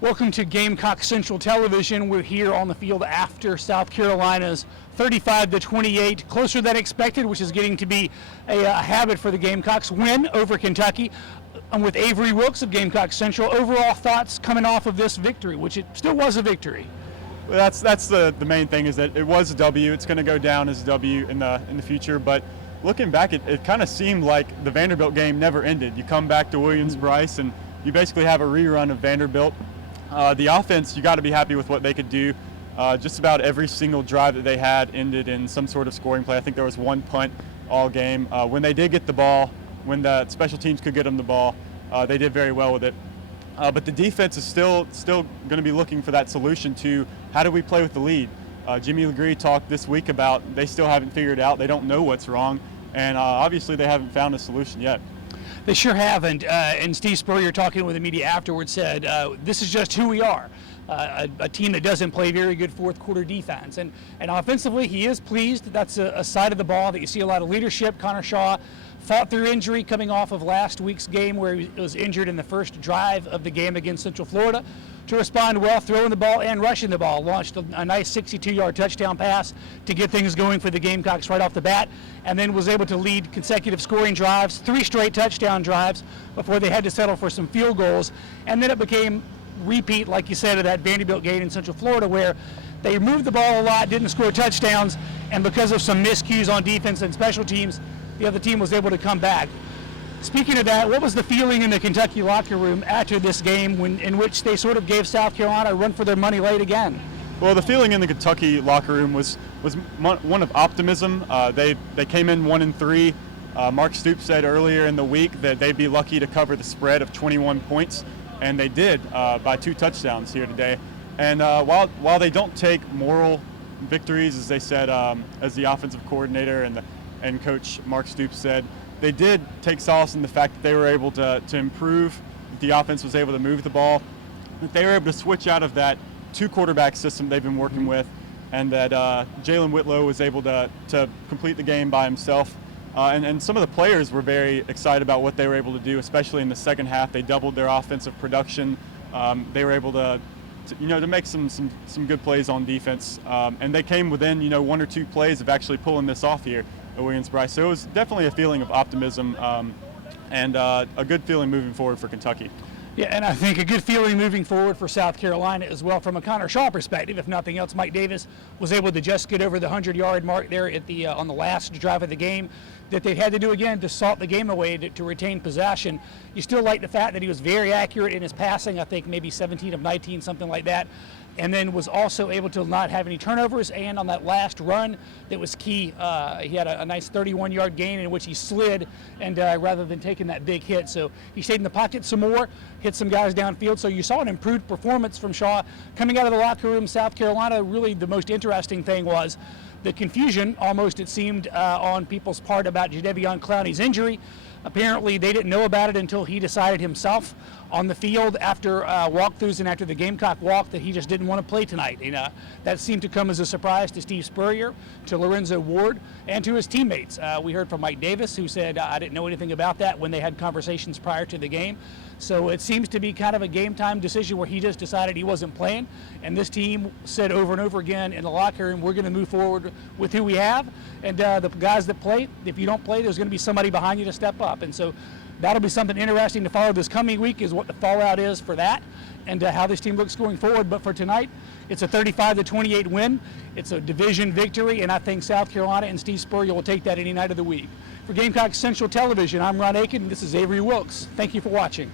Welcome to Gamecock Central Television. We're here on the field after South Carolina's 35-28, closer than expected, which is getting to be a habit for the Gamecocks win over Kentucky. I'm with Avery Wilks of Gamecock Central. Overall thoughts coming off of this victory, which it still was a victory. Well, that's the main thing, is that it was a W. It's going to go down as a W in the future. But looking back, it kind of seemed like the Vanderbilt game never ended. You come back to Williams-Brice and you basically have a rerun of Vanderbilt. The offense, you got to be happy with what they could do. Just about every single drive that they had ended in some sort of scoring play. I think there was one punt all game. When they did get the ball, when the special teams could get them the ball, they did very well with it. But the defense is still going to be looking for that solution to how do we play with the lead. Jimmy Legree talked this week about they still haven't figured it out. They don't know what's wrong, and obviously they haven't found a solution yet. They sure haven't, and Steve Spurrier, talking with the media afterwards, said this is just who we are, a team that doesn't play very good fourth quarter defense. And offensively, he is pleased. That's a side of the ball that you see a lot of leadership. Connor Shaw fought through injury coming off of last week's game where he was injured in the first drive of the game against Central Florida, to respond well, throwing the ball and rushing the ball. Launched a nice 62-yard touchdown pass to get things going for the Gamecocks right off the bat, and then was able to lead consecutive scoring drives, 3 straight touchdown drives, before they had to settle for some field goals. And then it became repeat, like you said, of that Vanderbilt game in Central Florida, where they moved the ball a lot, didn't score touchdowns, and because of some miscues on defense and special teams, the other team was able to come back. Speaking of that, what was the feeling in the Kentucky locker room after this game in which they sort of gave South Carolina a run for their money late again? Well, the feeling in the Kentucky locker room was one of optimism. They came in 1-3. Mark Stoops said earlier in the week that they'd be lucky to cover the spread of 21 points, and they did by 2 touchdowns here today. And while they don't take moral victories, as they said, as the offensive coordinator and coach Mark Stoops said, they did take solace in the fact that they were able to improve. The offense was able to move the ball. That they were able to switch out of that 2-quarterback system they've been working with, and that Jalen Whitlow was able to complete the game by himself. And some of the players were very excited about what they were able to do, especially in the second half. They doubled their offensive production. They were able to make some good plays on defense. And they came within 1 or 2 plays of actually pulling this off here at Williams-Brice. So it was definitely a feeling of optimism and a good feeling moving forward for Kentucky. Yeah, and I think a good feeling moving forward for South Carolina as well from a Connor Shaw perspective. If nothing else, Mike Davis was able to just get over the 100-yard mark there at on the last drive of the game that they had to do again to salt the game away to retain possession. You still like the fact that he was very accurate in his passing, I think maybe 17 of 19, something like that, and then was also able to not have any turnovers. And on that last run, that was key. He had a nice 31-yard gain in which he slid, and rather than taking that big hit. So he stayed in the pocket some more, hit some guys downfield. So you saw an improved performance from Shaw coming out of the locker room. South Carolina, really the most interesting thing was the confusion, almost it seemed, on people's part about Jadeveon Clowney's injury. Apparently they didn't know about it until he decided himself on the field after walkthroughs and after the Gamecock walk that he just didn't want to play tonight. And that seemed to come as a surprise to Steve Spurrier, to Lorenzo Ward, and to his teammates. We heard from Mike Davis, who said, I didn't know anything about that when they had conversations prior to the game. So it seems to be kind of a game time decision where he just decided he wasn't playing. And this team said over and over again in the locker room, we're going to move forward with who we have. And the guys that play, if you don't play, there's going to be somebody behind you to step up. And so that'll be something interesting to follow this coming week, is what the fallout is for that and how this team looks going forward. But for tonight, it's a 35-28 win. It's a division victory, and I think South Carolina and Steve Spurrier will take that any night of the week. For Gamecock Central Television, I'm Ron Aiken, and this is Avery Wilks. Thank you for watching.